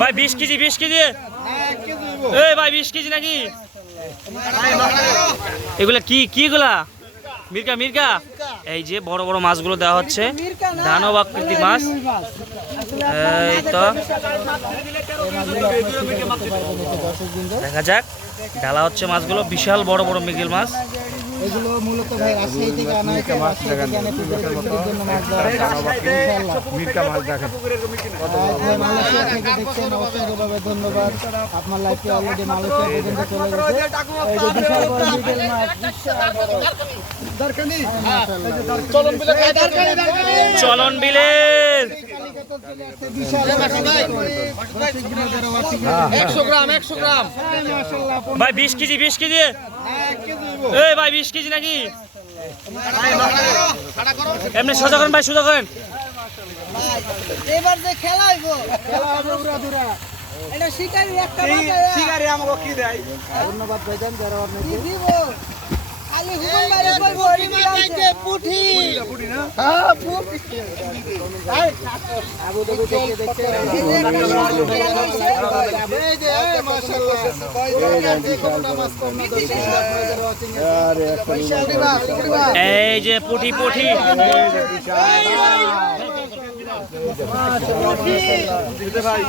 ভাই, বিশ কেজি বিশ কেজি। এই ভাই, বিশ কেজি নাকি? এগুলা কি কি এগুলা? মির্কা মির্কা? এই যে বড় বড় মাছগুলো দেওয়া হচ্ছে। দানব আকৃতির মাছ। এই তো। দেখা যাক। ঢালা হচ্ছে মাছগুলো। বিশাল বড় বড় মিগিল মাছ। এগুলো মূলত ভাই রাজশাহী থেকে আনা হয়েছে রাজশাহী থেকে আনা জন্য মাছ ধরা হয়। মালয়েশিয়া থেকে দেখছেন অসংখ্যভাবে ধন্যবাদ। আপনার লাইফে অলরেডি মালয়েশিয়া পর্যন্ত চলে গেছে। এই যে বিশাল বড় মিগেল মাছ বিশাল বড়। চলন বিলের ভাই বিশ কেজি বিশ কেজি। এই ভাই বিশ কেজি নাকি? এমনি সোজা করেন ভাই সোজা করেন। এবার যে খেলা হইব। খেলা হবে উড়াধুরা এটা শিকারি একটা শিকারি আমাকে কি দেয়? ধন্যবাদ ভাইজান যারা অনেক দিব? হুকুম হ্যাঁ আবু যে কোনটা মাছ কম না। এই যে পুঠি পুঠি। ভাই।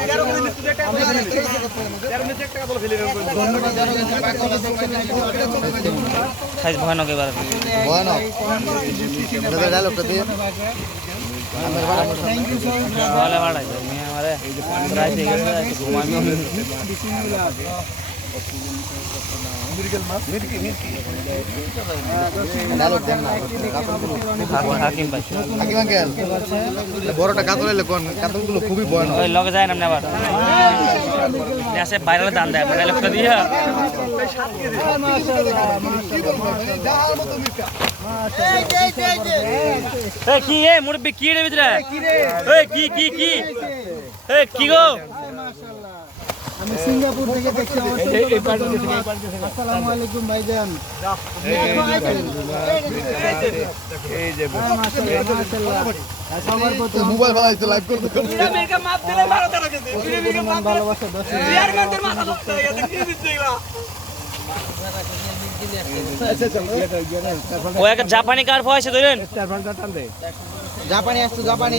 তেরো কেজি নিচ্ছি একটা তেরো নিচ্ছি একটা বলে ফেলে সাইজ ভয়ানক এবার সকালে বাড়াইছে মেয়ে আমারে প্রায় থেকে বড়টা কাতল এলে কোন কাতলগুলো খুবই ভয়ানক। ওই লগে যায় না আবার দেশে বাইরে দান দেয় আপনার লোকটা দিয়া। কি এ মুরব্বি কি রে ভিতরে? কি কি কি? কি গো? আমি সিঙ্গাপুর থেকে দেখছি আসসালামু আলাইকুম ভাইজান হ্যাঁ, জাপানি কার পয়সা ধরেন জাপানি আসতো জাপানি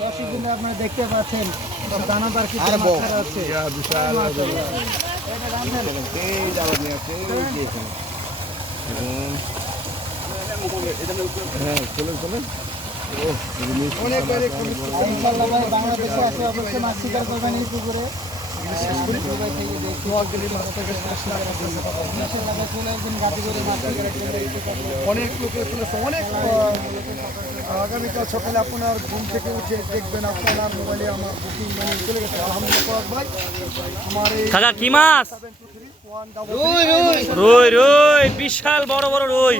দর্শক কিন্তু আপনারা দেখতে পাচ্ছেন যাবার নিয়ে আছে। হ্যাঁ চলেন চলেন। আর বাংলাদেশে আসে অবশ্যই মাছ শিকার করবেন এই পুকুরে। অনেক লোকে অনেক আগামীকাল সকালে আপনার ঘুম থেকে উঠে দেখবেন আপনার মোবাইলে আমার বুকিং মানে চলে গেছে। আলহামদুলিল্লাহ ভাই আমার এই কাকা কি মাছ? রুই রুই বিশাল বড় বড় রুই।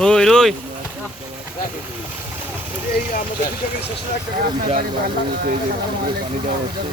রুই রুই। এই আমাদের দুটাকে শেষে একটা পানি দেওয়া হচ্ছে।